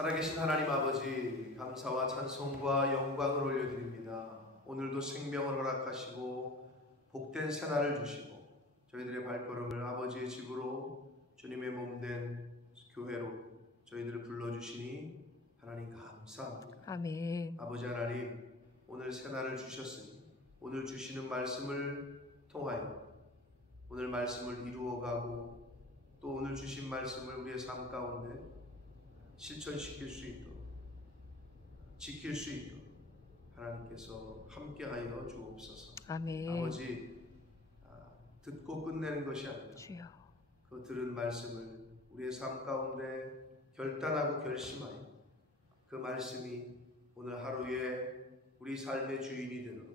살아계신 하나님 아버지, 감사와 찬송과 영광을 올려드립니다. 오늘도 생명을 허락하시고 복된 새날을 주시고 저희들의 발걸음을 아버지의 집으로, 주님의 몸된 교회로 저희들을 불러주시니 하나님 감사합니다. 아멘. 아버지 하나님, 오늘 새날을 주셨으니 오늘 주시는 말씀을 통하여 오늘 말씀을 이루어가고 또 오늘 주신 말씀을 우리의 삶 가운데 실천시킬 수 있도록, 지킬 수 있도록 하나님께서 함께하여 주옵소서. 아멘. 아버지, 듣고 끝내는 것이 아니라 주여, 그 들은 말씀을 우리의 삶 가운데 결단하고 결심하여 그 말씀이 오늘 하루에 우리 삶의 주인이 되도록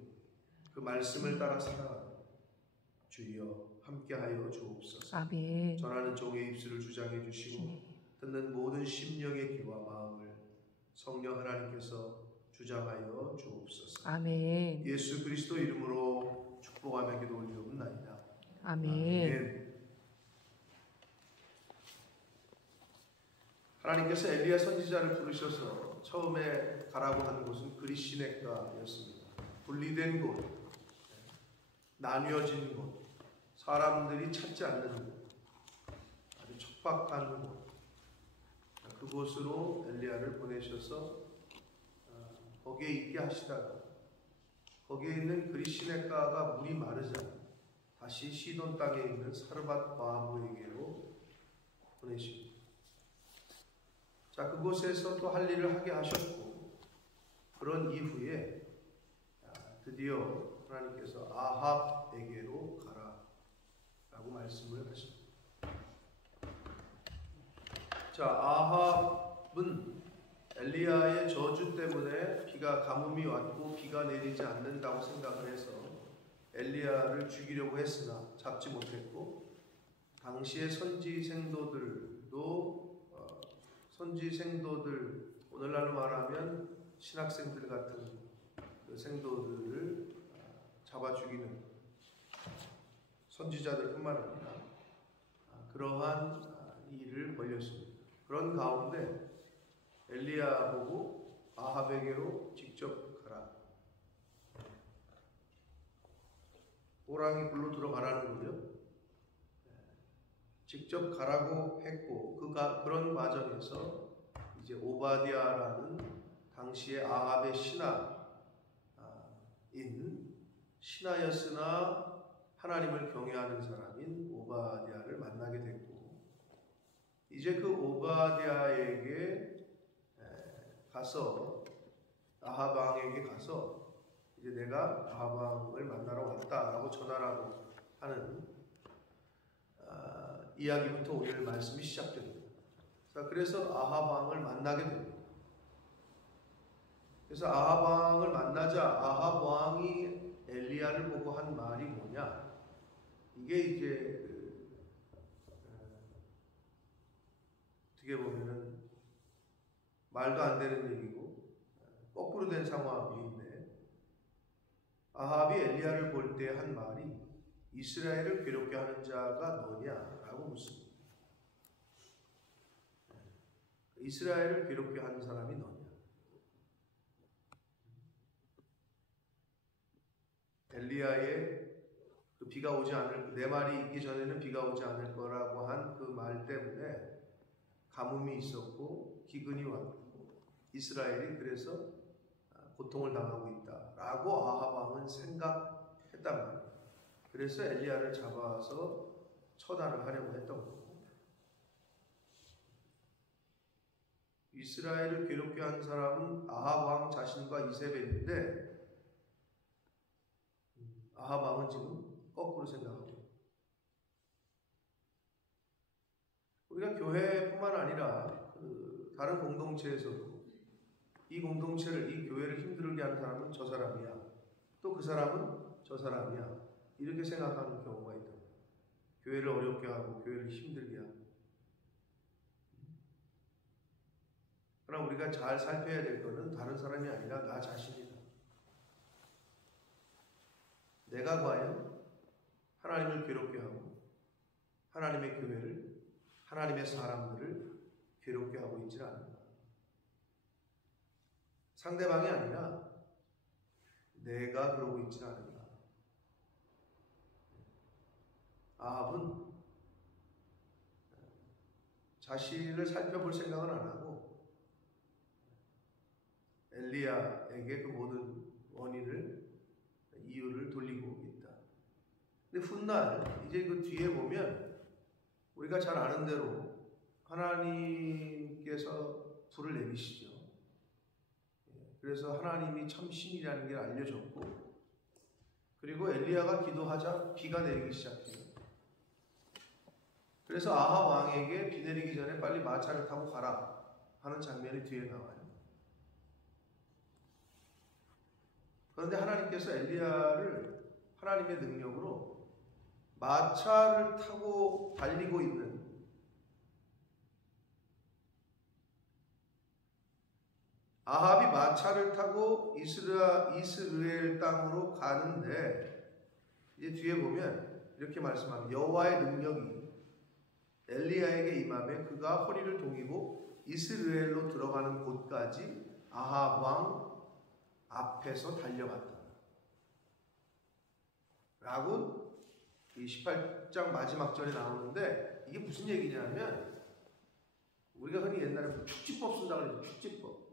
그 말씀을 따라 살아가는 주여 함께하여 주옵소서. 아멘. 전하는 종의 입술을 주장해 주시고 듣는 모든 심령의 귀와 마음을 성령 하나님께서 주장하여 주옵소서. 아멘. 예수 그리스도 이름으로 축복하며 기도 올리옵나이다. 아멘. 아멘. 하나님께서 엘리야 선지자를 부르셔서 처음에 가라고 한 곳은 그리시네가였습니다. 분리된 곳, 나뉘어진 곳, 사람들이 찾지 않는 곳, 아주 척박한 곳, 그곳으로 엘리야를 보내셔서 거기에 있게 하시다가 거기에 있는 그리시네가가 물이 마르자 다시 시돈 땅에 있는 사르밧 바하무에게로 보내십니다. 자, 그곳에서 또 할 일을 하게 하셨고, 그런 이후에 드디어 하나님께서 아합에게로 가라 라고 말씀을 하십니다. 자, 아합은 엘리야의 저주 때문에 비가 가뭄이 왔고 비가 내리지 않는다고 생각을 해서 엘리야를 죽이려고 했으나 잡지 못했고, 당시의 선지생도들, 오늘날로 말하면 신학생들 같은 그 생도들을 잡아 죽이는 선지자들뿐만 아니라 그러한 일을 벌였습니다. 그런 가운데 엘리야 보고 아합에게로 직접 가라, 호랑이 굴로 들어가라는 거죠. 직접 가라고 했고, 그런 과정에서 이제 오바댜라는 당시의 아합의 신하였으나 하나님을 경외하는 사람인 오바댜를 만나게 됐고, 이제 그 오바댜에게 가서 아합 왕에게 가서 이제 내가 아합 왕을 만나러 왔다라고 전하라고 하는 이야기부터 오늘 말씀이 시작됩니다. 자, 그래서 아합 왕을 만나게 됩니다. 그래서 아합 왕을 만나자 아합 왕이 엘리야를 보고 한 말이 뭐냐? 이게 이제 어떻게 보면은 말도 안 되는 얘기고 거꾸로 된 상황인데, 아합이 엘리야를 볼 때 한 말이 이스라엘을 괴롭게 하는 자가 너냐라고 묻습니다. 이스라엘을 괴롭게 하는 사람이 너냐? 엘리야의 그 비가 오지 않을, 내 말이 있기 전에는 비가 오지 않을 거라고 한 그 말 때문에 가뭄이 있었고 기근이 왔고 이스라엘이 그래서 고통을 당하고 있다라고 아합 왕은 생각했단 말이에요. 그래서 엘리야를 잡아서 처단을 하려고 했던 거고, 이스라엘을 괴롭게 한 사람은 아합 왕 자신과 이세벨인데, 아합 왕은 지금 거꾸로 생각하고 있어요. 우리가 교회뿐만 아니라 다른 공동체에서도 이 공동체를, 이 교회를 힘들게 하는 사람은 저 사람이야, 또 그 사람은 저 사람이야, 이렇게 생각하는 경우가 있다. 교회를 어렵게 하고 교회를 힘들게 하고. 그러나 우리가 잘 살펴야 될 것은 다른 사람이 아니라 나 자신이다. 내가 과연 하나님을 괴롭게 하고 하나님의 교회를, 하나님의 사람들을 괴롭게 하고 있지 않은가. 상대방이 아니라 내가 그러고 있지는 않은가. 아합은 자신을 살펴볼 생각은 안 하고 엘리야에게 그 모든 원인을, 이유를 돌리고 있다. 근데 훗날 이제 그 뒤에 보면 우리가 잘 아는 대로 하나님께서 불을 내리시죠. 그래서 하나님이 참 신이라는 게 알려졌고, 그리고 엘리야가 기도하자 비가 내리기 시작해요. 그래서 아합 왕에게 비 내리기 전에 빨리 마차를 타고 가라 하는 장면이 뒤에 나와요. 그런데 하나님께서 엘리야를 하나님의 능력으로 마차를 타고 달리고 있는, 아합이 마차를 타고 이스라엘 땅으로 가는데, 이제 뒤에 보면 이렇게 말씀합니다. 여호와의 능력이 엘리야에게 임하며 그가 허리를 동이고 이스라엘로 들어가는 곳까지 아합 왕 앞에서 달려갔다 라고 이 18장 마지막 절에 나오는데, 이게 무슨 얘기냐면 우리가 흔히 옛날에 축지법 쓴다고 그러죠. 축지법.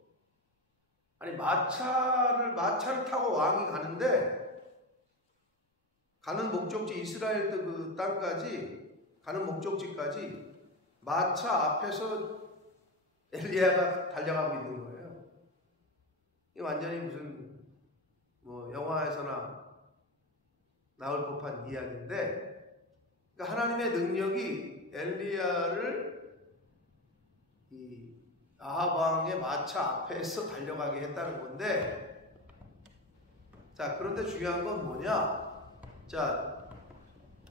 아니 마차를 타고 왕이 가는데, 가는 목적지 이스라엘 그 땅까지, 가는 목적지까지 마차 앞에서 엘리야가 달려가고 있는 거예요. 이 완전히 무슨 뭐 영화에서나 나올 법한 이야기인데, 그러니까 하나님의 능력이 엘리야를 이 아합 왕의 마차 앞에서 달려가게 했다는 건데, 자, 그런데 중요한 건 뭐냐? 자,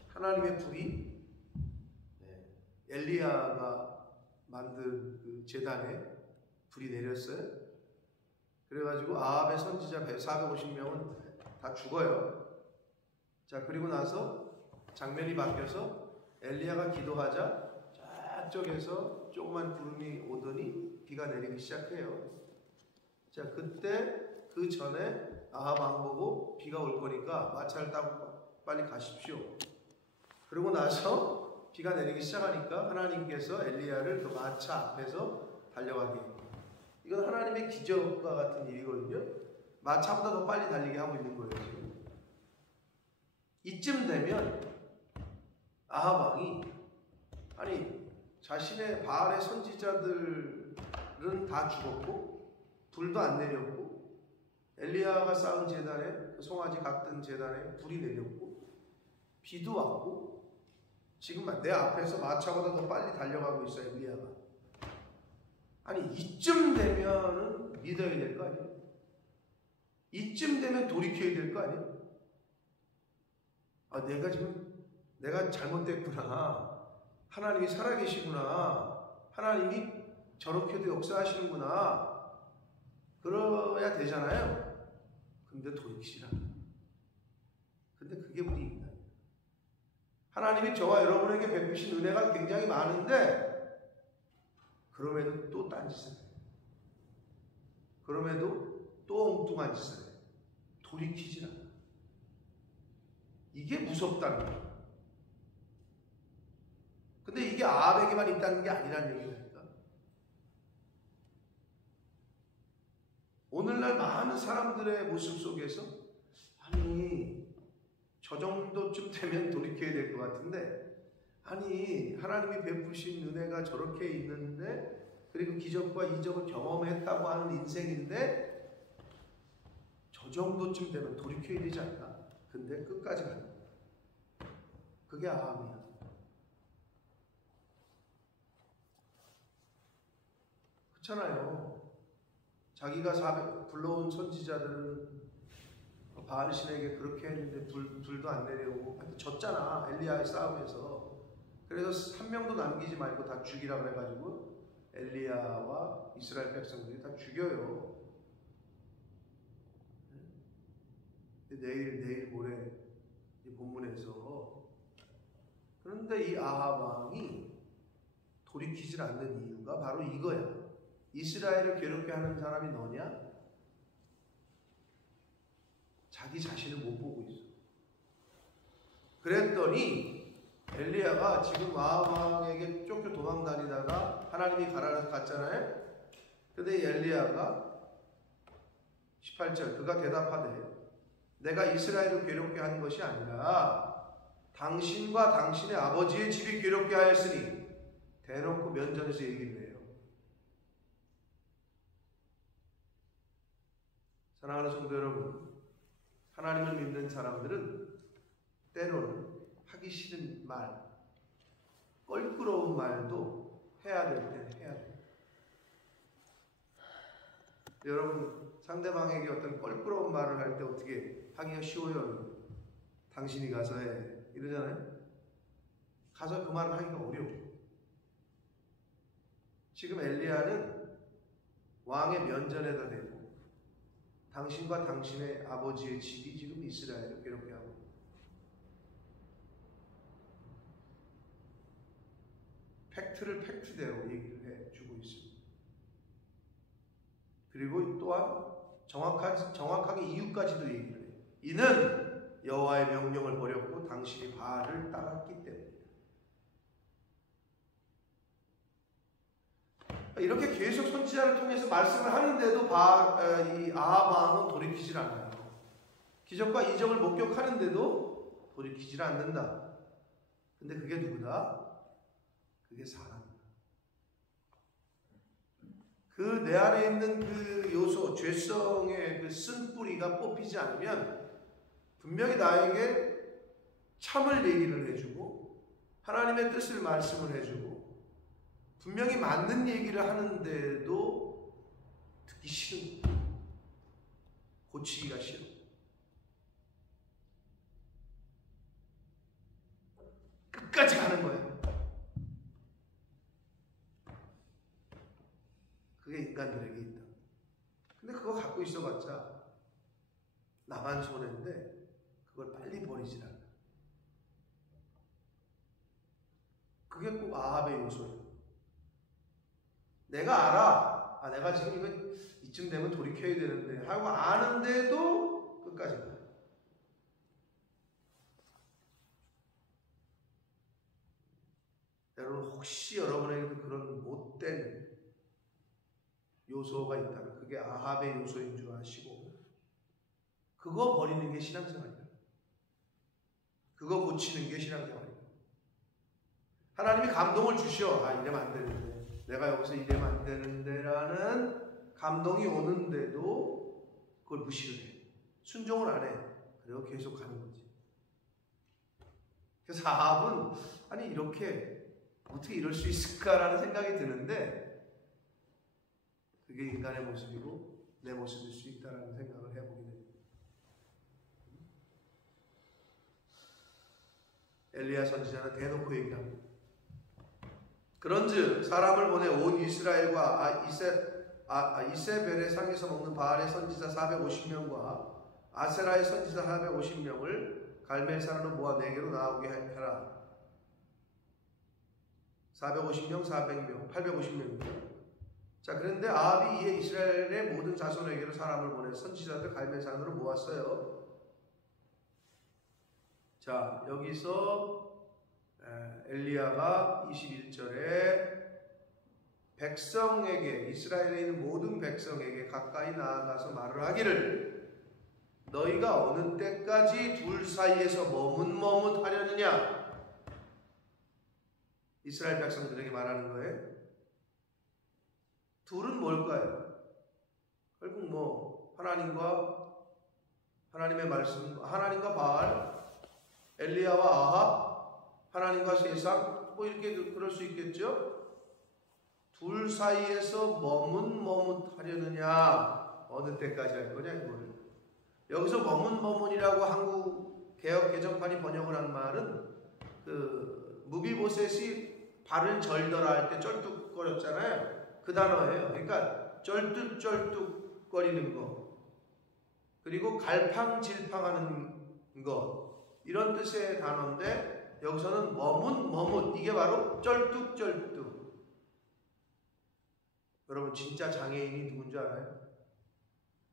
하나님의 불이 엘리야가 만든 그 제단에 불이 내렸어요. 그래가지고 아합의 선지자 450명은 다 죽어요. 자, 그리고 나서 장면이 바뀌어서 엘리야가 기도하자 저쪽에서 조그만 구름이 오더니 비가 내리기 시작해요. 자, 그때 그 전에 아합 왕 보고 비가 올 거니까 마차를 타고 빨리 가십시오. 그러고 나서 비가 내리기 시작하니까 하나님께서 엘리야를 그 마차 앞에서 달려가게 해요. 이건 하나님의 기적과 같은 일이거든요. 마차보다 더 빨리 달리게 하고 있는 거예요, 지금. 이쯤 되면 아합 왕이, 아니 자신의 바알의 선지자들은 다 죽었고 불도 안 내렸고, 엘리야가 쌓은 제단에, 그 송아지 각든 제단에 불이 내렸고 비도 왔고, 지금 내 앞에서 마차보다 더 빨리 달려가고 있어요, 엘리야가. 아니 이쯤 되면은 믿어야 될 거 아니에요? 이쯤 되면 돌이켜야 될 거 아니에요? 아, 내가 잘못됐구나. 하나님이 살아계시구나. 하나님이 저렇게도 역사하시는구나. 그래야 되잖아요. 근데 돌이키시라. 근데 그게 우리 인간이에요. 하나님이 저와 여러분에게 베푸신 은혜가 굉장히 많은데, 그럼에도 또 딴짓을 해요. 그럼에도 또 엉뚱한 짓을 해요. 돌이키질 않아요. 이게 무섭다는 거예요. 근데 이게 아합에게만 있다는 게 아니라는 얘기입니다. 오늘날 많은 사람들의 모습 속에서, 아니 저 정도쯤 되면 돌이켜야 될 것 같은데, 아니 하나님이 베푸신 은혜가 저렇게 있는데, 그리고 기적과 이적을 경험했다고 하는 인생인데, 저 정도쯤 되면 돌이켜야 되지 않나? 근데 끝까지 가는 거야. 그게 아합이야. 그렇잖아요. 자기가 불러온 선지자들은 바알 신에게 그렇게 했는데 불도 안 내려오고 졌잖아, 엘리야의 싸움에서. 그래서 한 명도 남기지 말고 다 죽이라고 해가지고 엘리야와 이스라엘 백성들이 다 죽여요. 내일 모레 이 본문에서. 그런데 이 아합 왕이 돌이키질 않는 이유가 바로 이거야. 이스라엘을 괴롭게 하는 사람이 너냐? 자기 자신을 못 보고 있어. 그랬더니 엘리야가 지금 아합 왕에게 쫓겨 도망다니다가 하나님이 가라앉아서 갔잖아요. 근데 엘리야가 18절 그가 대답하되 내가 이스라엘을 괴롭게 한 것이 아니라 당신과 당신의 아버지의 집이 괴롭게 하였으니 대놓고 면전에서 얘기를 해요. 사랑하는 성도 여러분, 하나님을 믿는 사람들은 때로는 하기 싫은 말, 껄끄러운 말도 해야 될 때 해야 돼요. 여러분, 상대방에게 어떤 껄끄러운 말을 할 때 어떻게 하기가 쉬워요? 당신이 가서 해. 이러잖아요. 가서 그 말을 하기가 어려워. 지금 엘리야는 왕의 면전에다 대고 당신과 당신의 아버지의 집이 지금 이스라엘을 괴롭게 하고 팩트를 팩트대로 얘기를 해주고 있습니다. 그리고 또한 정확하게 이유까지도 얘기를 해요. 이는 여호와의 명령을 버렸고 당신이 바알을 따랐기 때문이다. 이렇게 계속 선지자를 통해서 말씀을 하는데도 이 아합 왕은 돌이키질 않아요. 기적과 이적을 목격하는데도 돌이키질 않는다. 근데 그게 누구다? 그게 사람이다. 그 내 안에 있는 그 요소, 죄성의 그 쓴뿌리가 뽑히지 않으면 분명히 나에게 참을 얘기를 해주고 하나님의 뜻을 말씀을 해주고 분명히 맞는 얘기를 하는데도 듣기 싫은, 고치기가 싫어. 끝까지 가는 거예요. 그게 인간들에게 있다. 근데 그거 갖고 있어봤자 나만 손해인데 그걸 빨리 버리질 않아. 그게 꼭 아합의 요소예요. 내가 알아. 내가 지금 이거 이쯤 되면 돌이켜야 되는데 하고 아는데도 끝까지 가요. 여러분, 혹시 여러분에게도 그런 못된 요소가 있다면 그게 아합의 요소인 줄 아시고 그거 버리는 게 신앙생활이다. 그거 고치는 게 신앙생활이다. 하나님이 감동을 주셔. 이러면 안 되는데, 내가 여기서 이러면 안 되는데 라는 감동이 오는데도 그걸 무시를 해. 순종을 안 해. 그리고 계속 가는 거지. 그래서 아합은 이렇게 어떻게 이럴 수 있을까라는 생각이 드는데 그게 인간의 모습이고 내 모습일 수 있다는 생각을 해보게 됩니다. 엘리야 선지자는 대놓고 얘기합니다. 그런즉 사람을 보내 온 이스라엘과 이세벨의 상에서 먹는 바알의 선지자 450명과 아세라의 선지자 450명을 갈멜산으로 모아 내게로 나오게 하라. 450명, 400명, 850명입니다. 자, 그런데 아합이 이에 이스라엘의 모든 자손에게로 사람을 보내 선지자들 갈멜산으로 모았어요. 자, 여기서 엘리야가 21절에 백성에게, 이스라엘에 있는 모든 백성에게 가까이 나아가서 말을 하기를 너희가 어느 때까지 둘 사이에서 머뭇머뭇하려느냐? 이스라엘 백성들에게 말하는 거예요. 둘은 뭘까요? 결국 하나님의 말씀, 하나님과 바알, 엘리야와 아합, 하나님과 세상, 이렇게 그럴 수 있겠죠? 둘 사이에서 머뭇머뭇하려느냐? 어느 때까지 할 거냐 이거를. 여기서 머뭇머뭇이라고 한국 개역 개정판이 번역을 한 말은 무비보셋이 발을 절더라 할 때 쩔뚝거렸잖아요. 그 단어예요. 그러니까 쩔뚝쩔뚝거리는 거, 그리고 갈팡질팡하는 거, 이런 뜻의 단어인데 여기서는 머뭇머뭇, 이게 바로 쩔뚝쩔뚝. 여러분, 진짜 장애인이 누군지 알아요?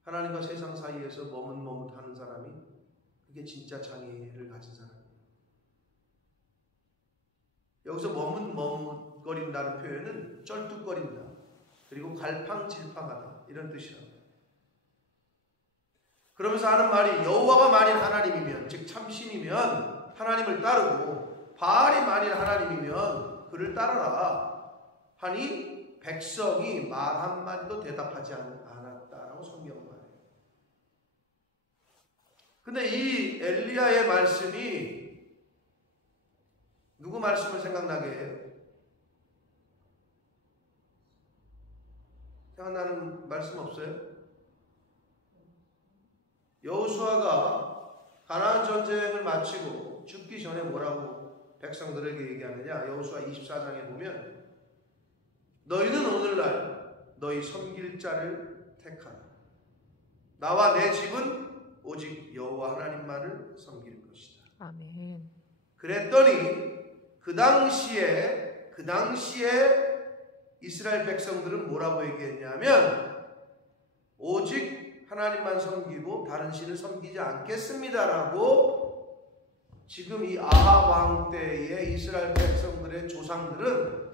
하나님과 세상 사이에서 머뭇머뭇하는 사람이 그게 진짜 장애를 가진 사람이에요. 여기서 머뭇머뭇거린다는 표현은 쩔뚝거린다, 그리고 갈팡질팡하다, 이런 뜻이랍니다. 그러면서 하는 말이, 여호와가 만일 하나님이면, 즉 참신이면 하나님을 따르고 바알이 만일 하나님이면 그를 따르라 하니 백성이 말 한마디도 대답하지 않았다라고 성경 말해요. 근데 이 엘리야의 말씀이 누구 말씀을 생각나게 해요? 생각나는 말씀 없어요? 여호수아가 가나안 전쟁을 마치고 죽기 전에 뭐라고 백성들에게 얘기하느냐? 여호수아 24장에 보면, 너희는 오늘날 너희 섬길 자를 택하라. 나와 내 집은 오직 여호와 하나님만을 섬길 것이다. 아멘. 그랬더니 그 당시에 이스라엘 백성들은 뭐라고 얘기했냐면, 오직 하나님만 섬기고 다른 신을 섬기지 않겠습니다라고 지금 이 아합 왕 때의 이스라엘 백성들의 조상들은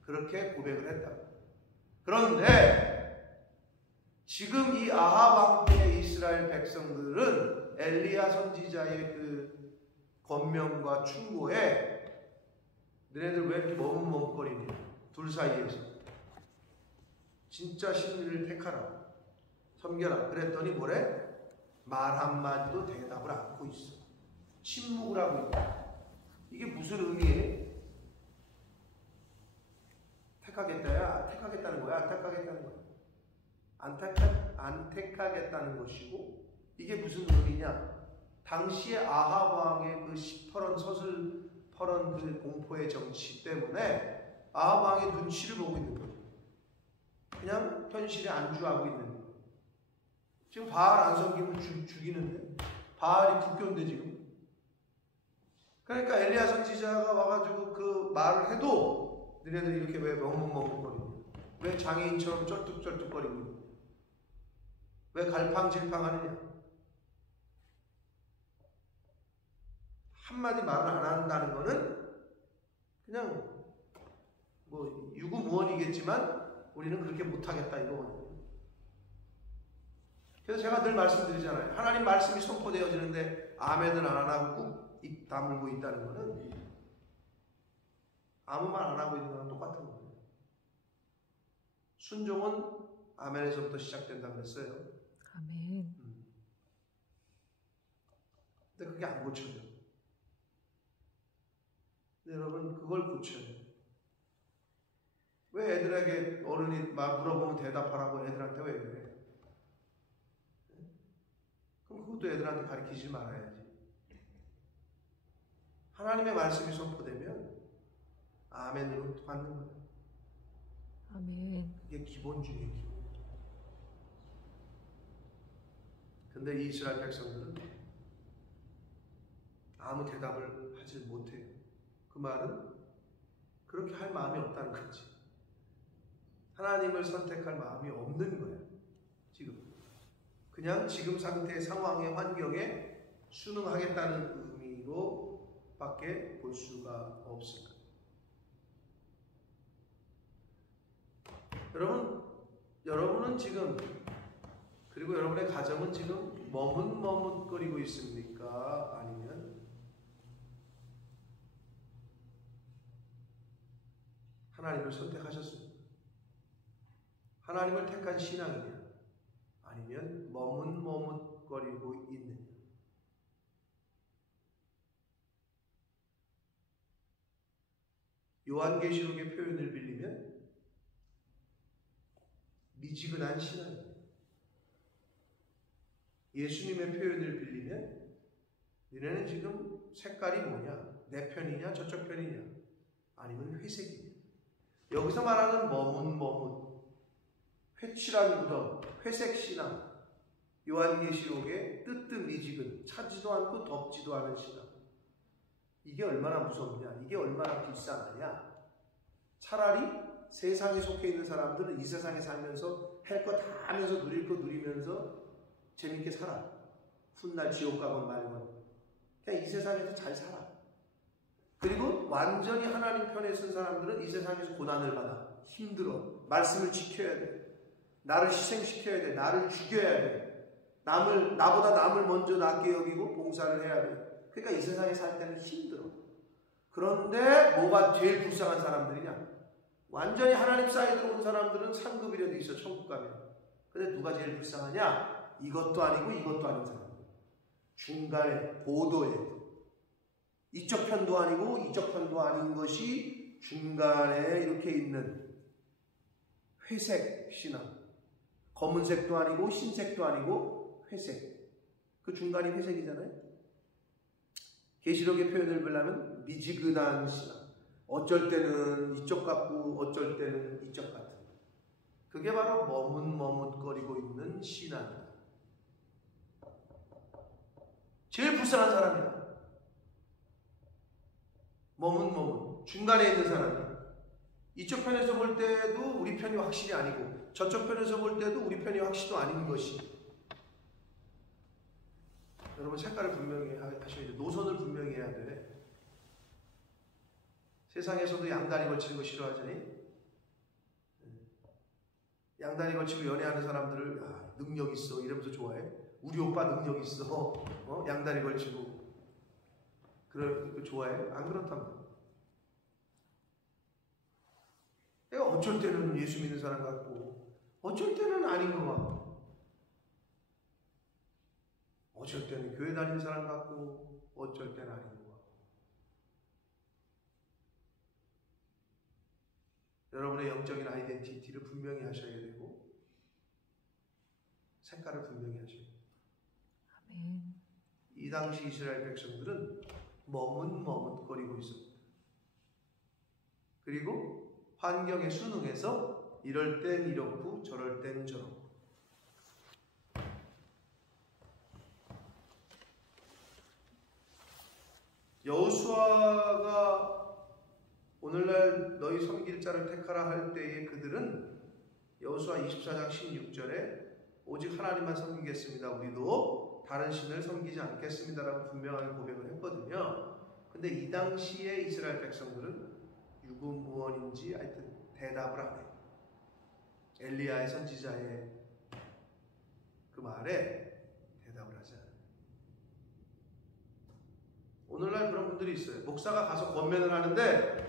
그렇게 고백을 했다고. 그런데 지금 이 아합 왕 때의 이스라엘 백성들은 엘리야 선지자의 그 권면과 충고에 너네들 왜 이렇게 머뭇머뭇거리니? 둘 사이에서 진짜 신을 택하라, 섬겨라. 그랬더니 뭐래? 말 한마디도 대답을 않고 있어. 침묵을 하고 있다. 이게 무슨 의미예요? 택하겠다야? 택하겠다는 거야? 안 택하겠다는 거야? 안 택하겠다는 것이고, 이게 무슨 의미냐? 당시에 아합 왕의 그 시퍼런 서슬퍼런 그 공포의 정치 때문에 아합 왕의 눈치를 보고 있는 거예요. 그냥 현실에 안주하고 있는 거예요. 지금 바알 안 섬기면 죽이는데, 바알이 국교인데 지금. 그러니까 엘리야 선지자가 와가지고 그 말을 해도 너네들이 이렇게 왜 멍멍멍거리냐? 왜 장애인처럼 쩔뚝쩔뚝거리냐? 왜 갈팡질팡하느냐? 한마디 말을 안 한다는 거는 그냥 뭐 유구무원이겠지만 우리는 그렇게 못하겠다 이거거든요. 그래서 제가 늘 말씀드리잖아요. 하나님 말씀이 선포되어지는데 아멘을 안 하고 꾹 입 다물고 있다는 거는 아무 말 안 하고 있는 거랑 똑같은 거예요. 순종은 아멘에서부터 시작된다고 그랬어요. 아멘. 근데 그게 안 고쳐져. 근데 여러분, 그걸 고쳐야 돼요. 왜 애들에게 어른이 막 물어보면 대답하라고 애들한테 왜 그래? 그럼 그것도 애들한테 가르치지 말아야지. 하나님의 말씀이 선포되면 아멘으로 받는 거예요. 아멘. 그게 기본 중에 기본. 근데 이 이스라엘 백성들은 아무 대답을 하지 못해요. 그 말은 그렇게 할 마음이 없다는 거지. 하나님을 선택할 마음이 없는 거예요. 지금 그냥 지금 상태의 상황의 환경에 순응하겠다는 의미로 밖에 볼 수가 없습니다. 여러분은 지금, 그리고 여러분의 가정은 지금 머뭇머뭇거리고 있습니까? 아니면 하나님을 선택하셨습니까? 하나님을 택한 신앙이냐? 아니면 머뭇머뭇거리고 있느냐? 요한계시록의 표현을 빌리면 미지근한 신앙입니다. 예수님의 표현을 빌리면 너네는 지금 색깔이 뭐냐? 내 편이냐? 저쪽 편이냐? 아니면 회색이냐? 여기서 말하는 머뭇머뭇, 회칠한 무덤, 회색 신앙, 요한계시록의 뜨뜻미지근, 차지도 않고 덥지도 않은 신앙. 이게 얼마나 무섭냐? 이게 얼마나 불쌍하냐? 차라리 세상에 속해 있는 사람들은 이 세상에 살면서 할 거 다 하면서 누릴 거 누리면서 재밌게 살아. 훗날 지옥 가건 말건. 그냥 이 세상에서 잘 살아. 그리고 완전히 하나님 편에 쓴 사람들은 이 세상에서 고난을 받아. 힘들어. 말씀을 지켜야 돼. 나를 희생시켜야 돼. 나를 죽여야 돼. 나보다 남을 먼저 낫게 여기고 봉사를 해야 돼. 그러니까 이 세상에 살 때는 힘들어. 그런데 뭐가 제일 불쌍한 사람들이냐? 완전히 하나님 사이드로 온 사람들은 상급이라도 있어, 천국 가면. 근데 누가 제일 불쌍하냐? 이것도 아니고 이것도 아닌 사람. 중간에, 보도에. 이쪽 편도 아니고 이쪽 편도 아닌 것이 중간에 이렇게 있는 회색 신앙. 검은색도 아니고 흰색도 아니고 회색. 그 중간이 회색이잖아요. 계시록의 표현을 보려면 미지근한 신앙. 어쩔 때는 이쪽 같고 어쩔 때는 이쪽 같은. 그게 바로 머뭇머뭇거리고 있는 신앙이다. 제일 불쌍한 사람이야. 머뭇머뭇. 중간에 있는 사람이야. 이쪽 편에서 볼 때도 우리 편이 확실히 아니고 저쪽 편에서 볼 때도 우리 편이 확실히 아닌 것이. 여러분 색깔을 분명히 하셔야 돼. 노선을 분명히 해야 돼. 세상에서도 양다리 걸치는 거 싫어하잖니? 양다리 걸치고 연애하는 사람들을 능력 있어 이러면서 좋아해. 우리 오빠 능력 있어. 양다리 걸치고 그걸 좋아해? 안 그렇답니다. 내가 어쩔 때는 예수 믿는 사람 같고 어쩔 때는 아닌 것 같고 어쩔 때는 교회 다니는 사람 같고 어쩔 때는 아닌 것 같고. 여러분의 영적인 아이덴티티를 분명히 하셔야 되고 색깔을 분명히 하셔야 돼요. 아멘. 이 당시 이스라엘 백성들은 머뭇머뭇거리고 있었습니다. 그리고 환경에 순응해서 이럴 땐 이렇고 저럴 땐 저렇고. 여호수아가 오늘날 너희 섬길 자를 택하라 할 때에 그들은 여호수아 24장 16절에 오직 하나님만 섬기겠습니다. 우리도 다른 신을 섬기지 않겠습니다라고 분명하게 고백을 했거든요. 근데 이 당시에 이스라엘 백성들은 유구무원인지 하여튼 대답을 안 해요. 엘리야의 선지자의 그 말에 대답을 하지 않아요. 오늘날 그런 분들이 있어요. 목사가 가서 권면을 하는데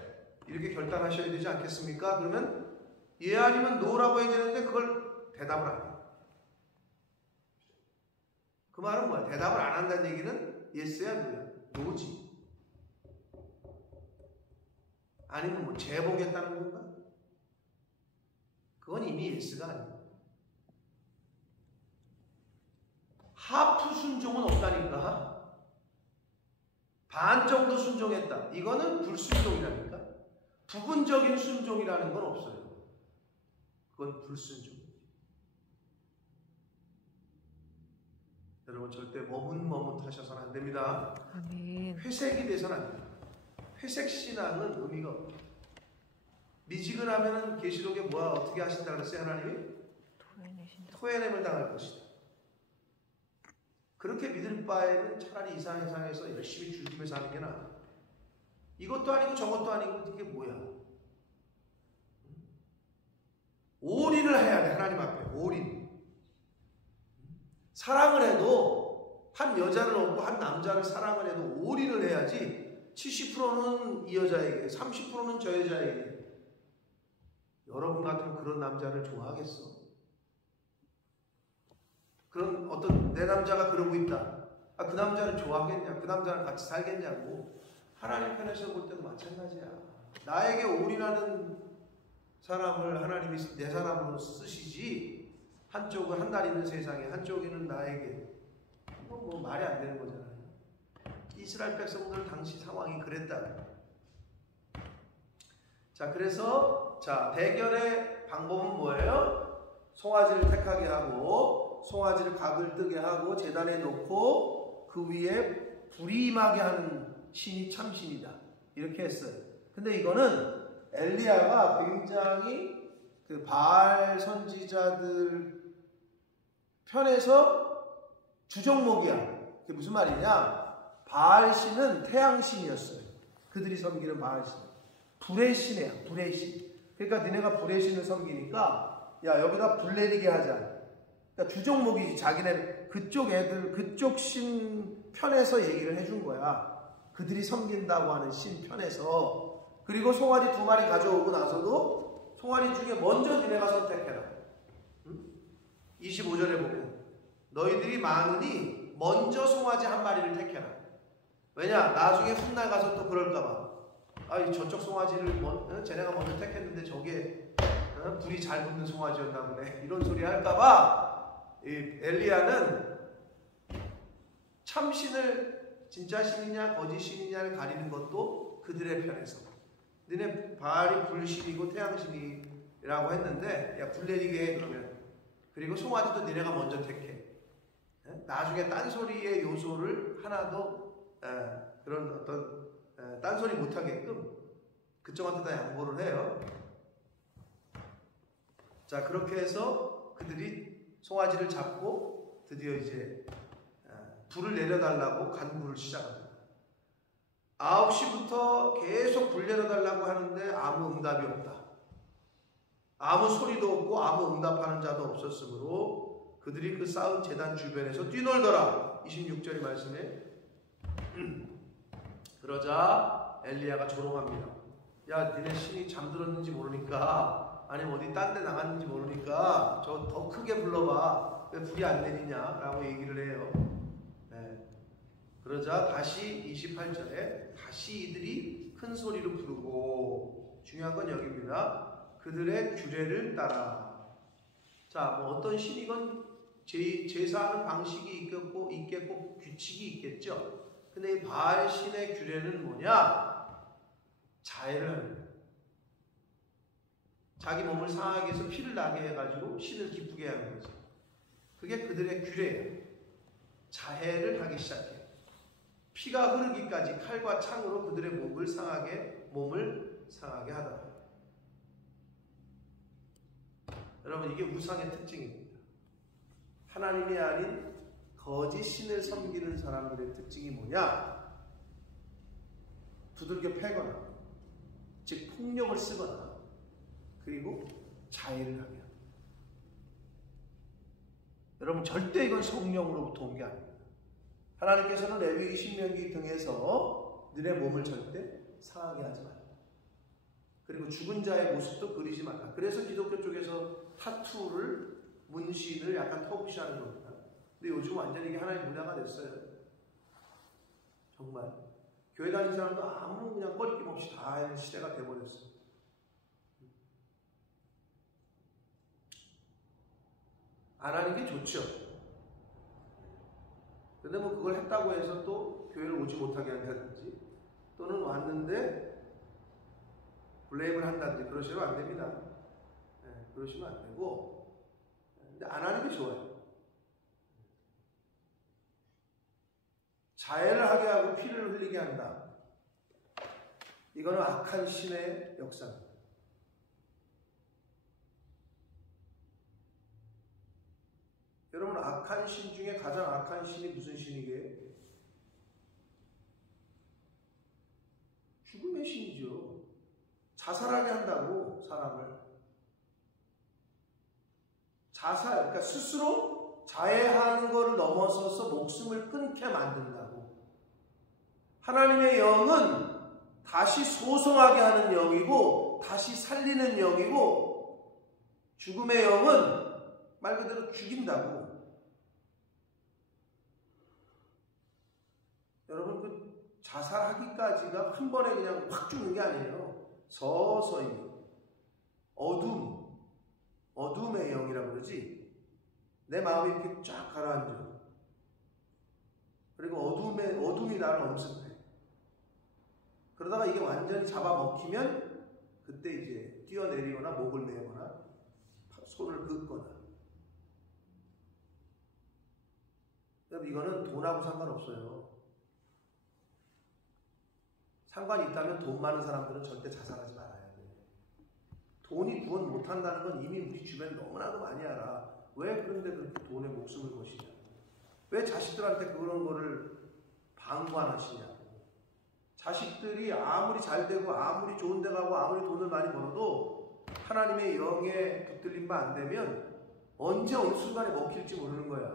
이렇게 결단하셔야 되지 않겠습니까? 그러면 예 아니면 노라고 해야 되는데 그걸 대답을 안 해요. 그 말은 뭐야? 대답을 안 한다는 얘기는 예스야 노야? 노지. 아니면 뭐 재보겠다는 건가? 그건 이미 예스가 아니에요. 하프 순종은 없다니까. 반 정도 순종했다. 이거는 불순종이라니까. 부분적인 순종이라는 건 없어요. 그건 불순종. 여러분 절대 머뭇머뭇하셔서는 안 됩니다. 아멘. 회색이 돼서는 안 됩니다. 회색 신앙은 의미가 없어요. 미지근하면은 계시록에 뭐야 어떻게 하신다 그랬어요? 하나님이 토해냄을 당할 것이다. 그렇게 믿을 바에는 차라리 이 세상에서 열심히 즐기면서 사는 게 나아. 이것도 아니고 저것도 아니고 이게 뭐야? 올인을 해야 돼. 하나님 앞에 올인. 사랑을 해도 한 여자를 얻고 한 남자를 사랑을 해도 올인을 해야지 70%는 이 여자에게 30%는 저 여자에게. 여러분 같으면 그런 남자를 좋아하겠어? 그런 어떤 내 남자가 그러고 있다. 그 남자를 좋아하겠냐? 그 남자랑 같이 살겠냐고. 하나님 편에서 볼 때도 마찬가지야. 나에게 올인하는 사람을 하나님이 내 사람으로 쓰시지 한쪽은 한 달 있는 세상에 한쪽에는 나에게. 뭐 말이 안 되는 거잖아요. 이스라엘 백성들 당시 상황이 그랬다. 자, 그래서 대결의 방법은 뭐예요? 송아지를 택하게 하고 송아지를 각을 뜨게 하고 제단에 놓고 그 위에 불이 임하게 하는 신이 참신이다. 이렇게 했어요. 근데 이거는 엘리야가 굉장히 그 바알 선지자들 편에서 주종목이야. 그게 무슨 말이냐? 바알 신은 태양 신이었어요. 그들이 섬기는 바알 신. 불의 신이야. 불의 신. 그러니까 니네가 불의 신을 섬기니까 야 여기다 불 내리게 하자. 그러니까 주종목이지. 자기네 그쪽 애들 그쪽 신 편에서 얘기를 해준 거야. 그들이 섬긴다고 하는 신 편에서. 그리고 송아지 2마리 가져오고 나서도 송아지 중에 먼저 니네가 선택해라. 25절에 보면 너희들이 많으니 먼저 송아지 1마리를 택해라. 왜냐? 나중에 훗날 가서 또 그럴까봐. 아, 저쪽 송아지를 쟤네가 먼저 택했는데 저게 불이 잘 붙는 송아지였나 보네. 이런 소리 할까봐 엘리야는 참신을 진짜 신이냐 거짓 신이냐를 가리는 것도 그들의 편에서. 너네 바알이 불신이고 태양신이라고 했는데 야 불 내리게 해 그러면. 그리고 송아지도 너네가 먼저 택해. 나중에 딴소리의 요소를 하나도 그런 어떤 딴소리 못하게끔 그쪽한테 다 양보를 해요. 자 그렇게 해서 그들이 송아지를 잡고 드디어 이제 불을 내려달라고 간구를 시작합니다. 9시부터 계속 불 내려달라고 하는데 아무 응답이 없다. 아무 소리도 없고 아무 응답하는 자도 없었으므로 그들이 그 쌓은 제단 주변에서 뛰놀더라. 26절의 말씀에 그러자 엘리야가 조롱합니다. 야 니네 신이 잠들었는지 모르니까 아니면 어디 딴 데 나갔는지 모르니까 저 더 크게 불러봐. 왜 불이 안 내리냐 라고 얘기를 해요. 그러자 다시 28절에 다시 이들이 큰 소리로 부르고 중요한 건 여기입니다. 그들의 규례를 따라. 자, 뭐 어떤 신이건 제사하는 방식이 있겠고 규칙이 있겠죠. 근데 이 바알 신의 규례는 뭐냐? 자해를 하는 거예요. 자기 몸을 상하게 해서 피를 나게 해가지고 신을 기쁘게 하는 거죠. 그게 그들의 규례예요. 자해를 하기 시작해요. 피가 흐르기까지 칼과 창으로 그들의 몸을 상하게 하더라. 여러분 이게 우상의 특징입니다. 하나님이 아닌 거짓 신을 섬기는 사람들의 특징이 뭐냐? 두들겨 패거나 즉 폭력을 쓰거나 그리고 자해를 하게 합니다. 여러분 절대 이건 성령으로부터 온 게 아닙니다. 하나님께서는 레위기 신명기 등에서 너네 몸을 절대 상하게 하지 말라. 그리고 죽은 자의 모습도 그리지 말라. 그래서 기독교 쪽에서 타투를 문신을 약간 터부시하는 겁니다. 근데 요즘 완전히 이게 하나의 문화가 됐어요. 정말 교회 다니는 사람도 아무 그냥 꺼리낌 없이 다 하는 시대가 돼버렸어요. 안 하는 게 좋죠. 근데 뭐 그걸 했다고 해서 또 교회를 오지 못하게 한다든지 또는 왔는데 블레임을 한다든지 그러시면 안 됩니다. 그러시면 안 되고 근데 안 하는 게 좋아요. 자해를 하게 하고 피를 흘리게 한다. 이거는 악한 신의 역사입니다. 여러분 악한 신 중에 가장 악한 신이 무슨 신이게요? 죽음의 신이죠. 자살하게 한다고 사람을. 자살, 그러니까 스스로 자해하는 것을 넘어서서 목숨을 끊게 만든다고. 하나님의 영은 다시 소송하게 하는 영이고 다시 살리는 영이고 죽음의 영은 말 그대로 죽인다고. 여러분 그 자살하기까지가 한 번에 그냥 확 죽는 게 아니에요. 서서히 어둠의 영이라고 그러지. 내 마음이 이렇게 쫙 가라앉아. 그리고 어둠이 나를 엄습해. 그러다가 이게 완전히 잡아먹히면 그때 이제 뛰어내리거나 목을 내거나 손을 긋거나. 이거는 돈하고 상관없어요. 상관이 있다면 돈 많은 사람들은 절대 자살하지 말아야 돼요. 돈이 구원 못한다는 건 이미 우리 주변에 너무나도 많이 알아. 왜 그런데 그렇게 돈에 목숨을 거시냐? 왜 자식들한테 그런 거를 방관하시냐고. 자식들이 아무리 잘 되고 아무리 좋은 데 가고 아무리 돈을 많이 벌어도 하나님의 영에 붙들린 바 안 되면 언제 어느 순간에 먹힐지 모르는 거야.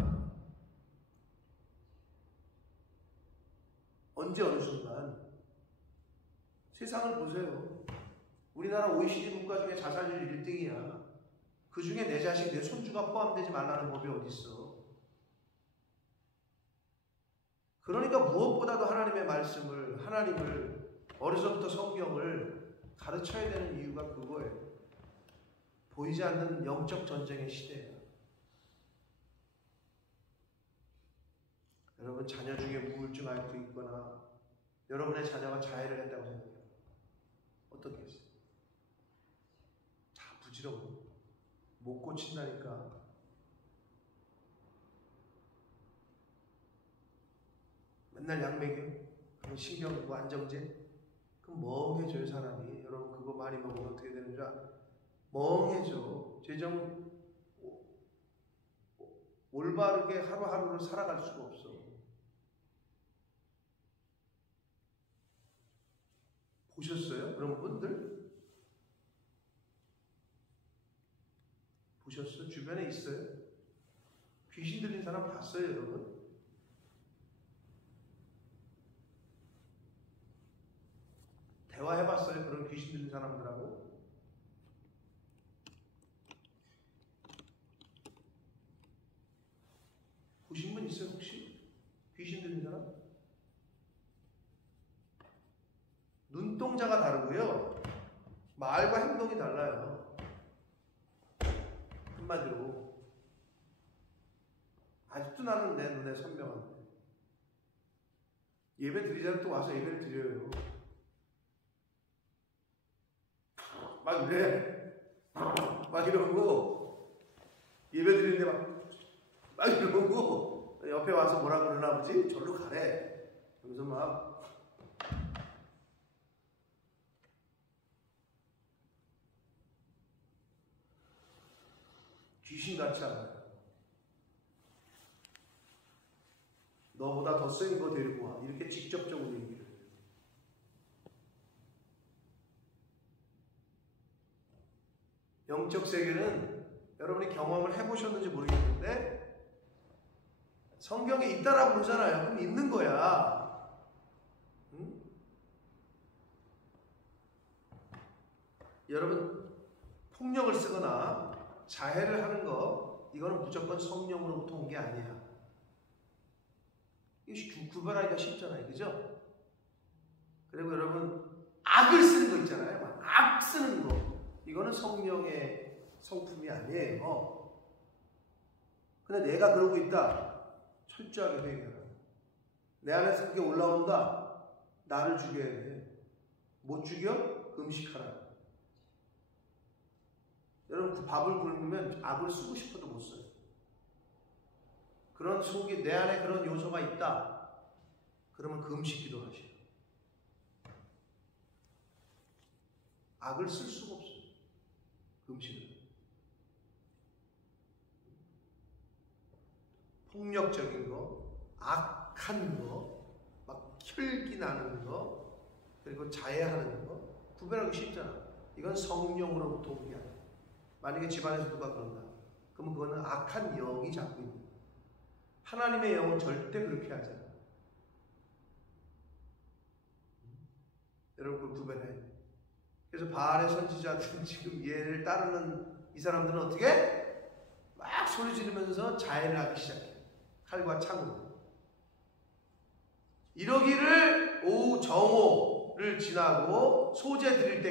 언제 어느 순간. 세상을 보세요. 우리나라 OECD 국가 중에 자살률 1등이야. 그 중에 내 자식, 내 손주가 포함되지 말라는 법이 어디 있어. 그러니까 무엇보다도 하나님의 말씀을, 하나님을, 어려서부터 성경을 가르쳐야 되는 이유가 그거예요. 보이지 않는 영적 전쟁의 시대예요. 여러분 자녀 중에 우울증 앓고 있거나 여러분의 자녀가 자해를 했다고 생각해요. 어떻게 했어요? 다 부지런고 못 고친다니까. 맨날 약 먹여? 그럼 신경 안정제? 그럼 멍해져요 사람이. 여러분 그거 많이 먹으면 어떻게 되는 줄 알아? 멍해져. 재정 올바르게 하루하루를 살아갈 수가 없어. 보셨어요? 그런 분들? 보셨어요? 주변에 있어요? 귀신 들린 사람 봤어요, 여러분? 대화해봤어요? 그런 귀신 들린 사람들하고? 보신 분 있어요, 혹시? 귀신 들린 사람? 눈동자가 다르고요. 말과 행동이 달라요. 한마디로. 아직도 나는 내 눈에 선명한데. 예배 드리자면 또 와서 예배를 드려요. 막 이래. 막 이러고. 예배 드리는데 막 이러고. 옆에 와서 뭐라 그러나 보지? 절로 가래. 그래서 막 귀신같이 알아요. 너보다 더 센 거 데리고 와. 이렇게 직접적으로 얘기를 해요. 영적 세계는 여러분이 경험을 해보셨는지 모르겠는데 성경에 있다라고 그러잖아요. 그럼 있는 거야. 응? 여러분 폭력을 쓰거나 자해를 하는 거 이거는 무조건 성령으로부터 온 게 아니야. 이것이 구별하기가 쉽잖아요. 그죠? 그리고 여러분 악을 쓰는 거 있잖아요. 막 악 쓰는 거 이거는 성령의 성품이 아니에요. 근데 내가 그러고 있다. 철저하게 회개하라. 내 안에서 그게 올라온다. 나를 죽여야 돼. 못 죽여? 금식하라. 여러분 그 밥을 굶으면 악을 쓰고 싶어도 못 써요. 그런 속에 내 안에 그런 요소가 있다. 그러면 금식 기도하셔. 악을 쓸 수가 없어요. 금식은. 폭력적인 거, 악한 거, 막 혈기 나는 거, 그리고 자해하는 거 구별하기 쉽잖아. 이건 성령으로부터 온 게 아니야. 만약에 집안에서 누가 그런다. 그러면 그거는 악한 영이 잡고 있는 거야. 하나님의 영은 절대 그렇게 하지 않아. 여러분 그걸 구별해야 돼. 그래서 바알의 선지자들은 지금 얘를 따르는 이 사람들은 어떻게? 막 소리 지르면서 자해를 하기 시작해. 칼과 창으로. 이러기를 오후 정오를 지나고 소재 드릴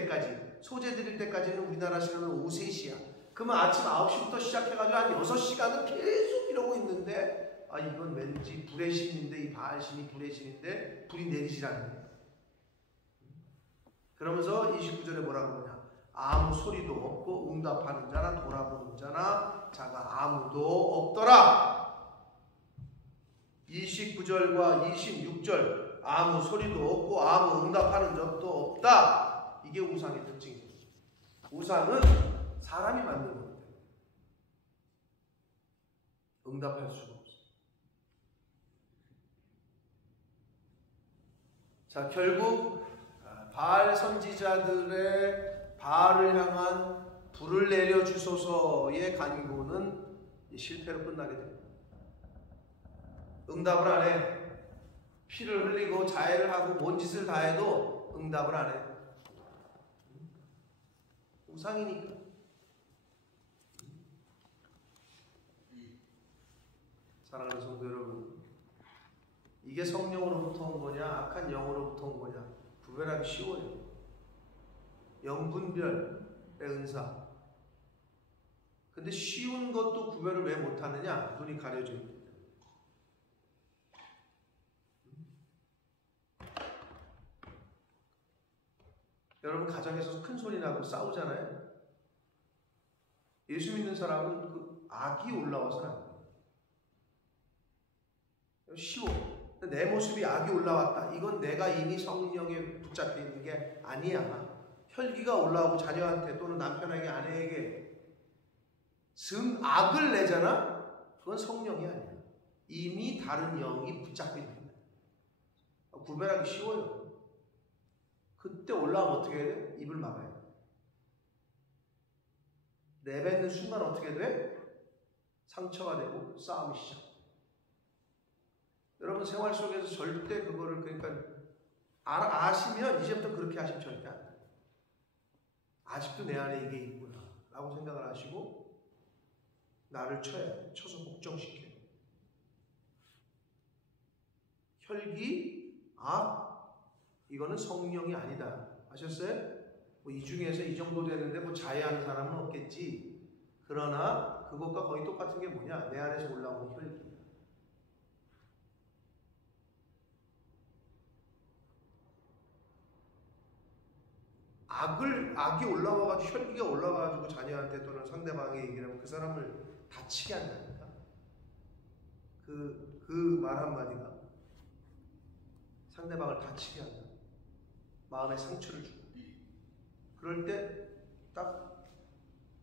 때까지는 우리나라 시간은 오후 3시야. 그러면 아침 9시부터 시작해가지고 한 6시간은 계속 이러고 있는데 아 이건 왠지 불의 신인데 이 바알 신이 불의 신인데 불이 내리질 않네. 그러면서 29절에 뭐라고 그러냐. 아무 소리도 없고 응답하는 자나 돌아보는 자나 자가 아무도 없더라. 29절과 26절 아무 소리도 없고 아무 응답하는 적도 없다. 이게 우상의 특징이에요. 우상은 사람이 만든 거기 때문에 응답할 수가 없어요. 자, 결국 바알 선지자들의 바알을 향한 불을 내려주소서의 간구는 실패로 끝나게 됩니다. 응답을 안 해. 피를 흘리고 자해를 하고 뭔 짓을 다 해도 응답을 안 해. 우상이니까. 사랑하는 성도 여러분, 이게 성령으로부터 온 거냐 악한 영으로부터 온 거냐 구별하기 쉬워요. 영분별의 은사. 근데 쉬운 것도 구별을 왜 못하느냐? 눈이 가려져 있기 때문에. 여러분 가정에서 큰 소리 나고 싸우잖아요. 예수 믿는 사람은 그 악이 올라와서는 안 돼요. 쉬워. 내 모습이 악이 올라왔다. 이건 내가 이미 성령에 붙잡혀 있는 게 아니야. 혈기가 올라오고 자녀한테 또는 남편에게 아내에게 악을 내잖아? 그건 성령이 아니야. 이미 다른 영이 붙잡혀 있는 거야. 구별하기 쉬워요. 그때 올라오면 어떻게 해야 돼? 입을 막아야 돼. 내뱉는 순간 어떻게 돼? 상처가 되고 싸움이 시작. 여러분 생활 속에서 절대 그거를 그러니까 아시면 이제부터 그렇게 하시면 절대 안 돼요. 아직도 내 안에 이게 있구나 라고 생각을 하시고 나를 쳐서 복종시켜요. 혈기, 이거는 성령이 아니다. 아셨어요? 뭐 이 중에서 이 정도 되는데 뭐 자해하는 사람은 없겠지. 그러나 그것과 거의 똑같은 게 뭐냐? 내 안에서 올라오는 혈기. 악이 올라와가지고 혈기가 올라와가지고 자녀한테 또는 상대방에게 얘기를 하면 그 사람을 다치게 한다니까. 그 말 한마디가 상대방을 다치게 한다. 마음에 상처를 주고. 그럴 때 딱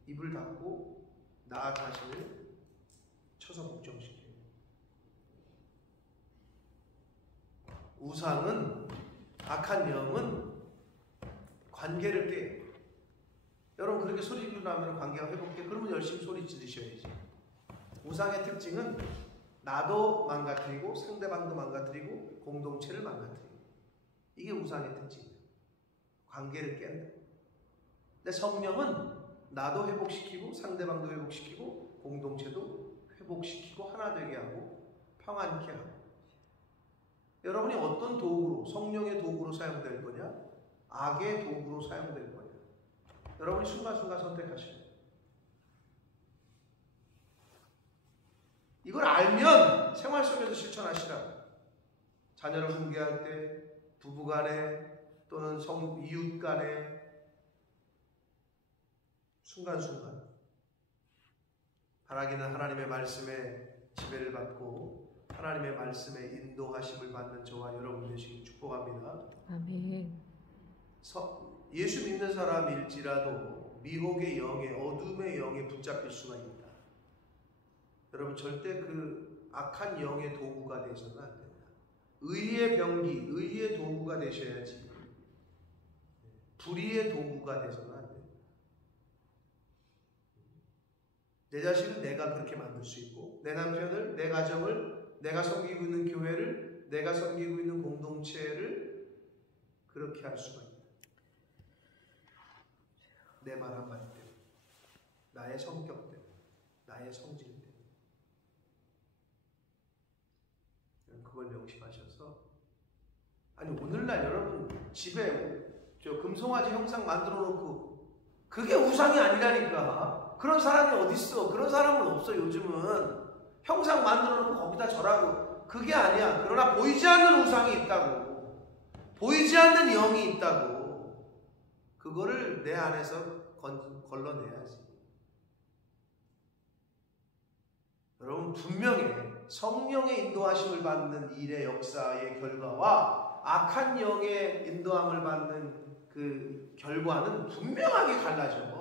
입을 닫고 나 자신을 쳐서 복종시켜요. 우상은, 악한 영은 관계를 깨요. 여러분 그렇게 소리 지르고 나면 관계가 회복돼. 그러면 열심히 소리 지르셔야지. 우상의 특징은 나도 망가뜨리고 상대방도 망가뜨리고 공동체를 망가뜨리고. 이게 우상의 특징이에요. 관계를 깬다. 근데 성령은 나도 회복시키고 상대방도 회복시키고 공동체도 회복시키고 하나 되게 하고 평안케 하고. 여러분이 어떤 도구로, 성령의 도구로 사용될 거냐? 악의 도구로 사용될 거냐? 여러분이 순간순간 선택하셔야 돼요. 이걸 알면 생활 속에서 실천하시라고. 자녀를 훈계할 때, 부부간에 또는 이웃간에 순간순간 바라기는 하나님의 말씀에 지배를 받고 하나님의 말씀에 인도하심을 받는 저와 여러분 되시길 축복합니다. 아멘. 예수 믿는 사람일지라도 미혹의 영에, 어둠의 영에 붙잡힐 수가 있다. 여러분 절대 그 악한 영의 도구가 되셔서는 안 된다. 의의 병기, 의의 도구가 되셔야지. 불의의 도구가 되서는 안 된다. 내 자신을 내가 그렇게 만들 수 있고, 내 남편을, 내 가정을, 내가 섬기고 있는 교회를, 내가 섬기고 있는 공동체를 그렇게 할 수가 있다. 내 말 한마디 때문에, 나의 성격 때문에, 나의 성질 때문에. 그걸 명심하셔서, 아니 오늘날 여러분 집에 저 금송아지 형상 만들어 놓고 그게 우상이 아니라니까. 그런 사람이 어딨어? 그런 사람은 없어. 요즘은 형상 만들어 놓고 거기다 절하고. 그게 아니야. 그러나 보이지 않는 우상이 있다고, 보이지 않는 영이 있다고. 그거를 내 안에서 걸러내야지. 여러분 분명히 성령의 인도하심을 받는 일의 역사의 결과와 악한 영의 인도함을 받는 그 결과는 분명하게 달라져.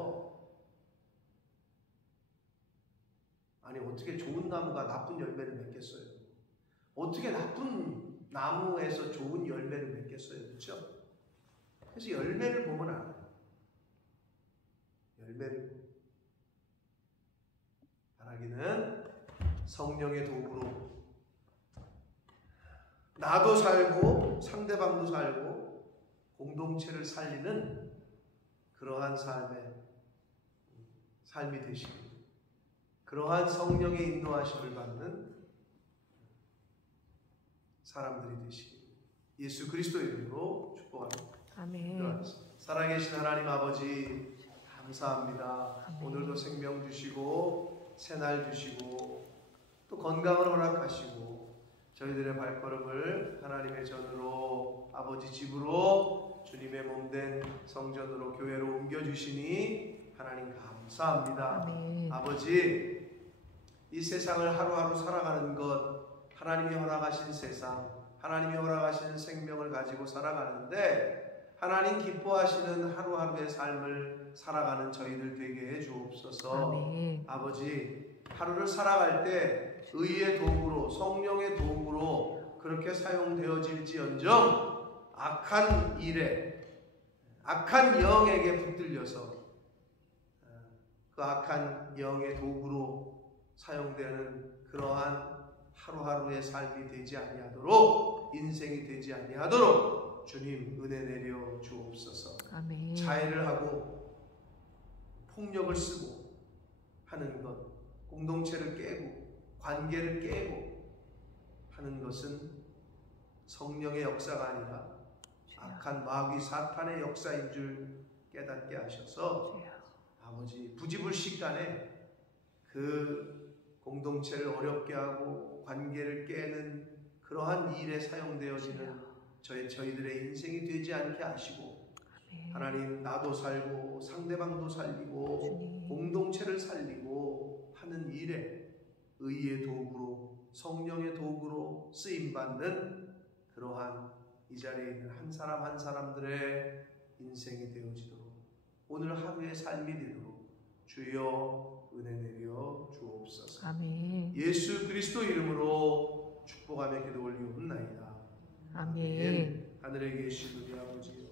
아니 어떻게 좋은 나무가 나쁜 열매를 맺겠어요? 어떻게 나쁜 나무에서 좋은 열매를 맺겠어요? 그렇죠? 그래서 열매를 보면 알아요. 열매를 바라기는 성령의 도구로 나도 살고 상대방도 살고 공동체를 살리는 그러한 삶이 되시길, 그러한 성령의 인도하심을 받는 사람들이 되시길 예수 그리스도 이름으로 축복합니다. 아멘. 살아계신 하나님 아버지 감사합니다. 아멘. 오늘도 생명 주시고 새날 주시고 또 건강을 허락하시고 저희들의 발걸음을 하나님의 전으로 아버지 집으로 주님의 몸된 성전으로 교회로 옮겨주시니 하나님 감사합니다. 아멘. 아버지 이 세상을 하루하루 살아가는 것 하나님이 허락하신 세상 하나님이 허락하시는 생명을 가지고 살아가는데 하나님 기뻐하시는 하루하루의 삶을 살아가는 저희들 되게 해주옵소서. 아멘. 아버지 하루를 살아갈 때 의의 도구로 성령의 도구로 그렇게 사용되어질지언정 악한 일에 악한 영에게 붙들려서 그 악한 영의 도구로 사용되는 그러한 하루하루의 삶이 되지 아니하도록 인생이 되지 아니하도록 주님 은혜 내려 주옵소서. 아멘. 자해를 하고 폭력을 쓰고 하는 것, 공동체를 깨고 관계를 깨고 하는 것은 성령의 역사가 아니라 악한 마귀 사탄의 역사인 줄 깨닫게 하셔서 아버지 부지불식간에 그 공동체를 어렵게 하고 관계를 깨는 그러한 일에 사용되어지는 저희들의 인생이 되지 않게 하시고 하나님 나도 살고 상대방도 살리고 공동체를 살리고 하는 일에 의의 도구로 성령의 도구로 쓰임받는 그러한 이 자리에 있는 한 사람 한 사람들의 인생이 되어지도록 오늘 하루의 삶이 되도록 주여 은혜 내려 주옵소서. 아멘. 예수 그리스도 이름으로 축복하며 기도 올리옵나이다. 아멘. 하늘에 계신 우리 아버지여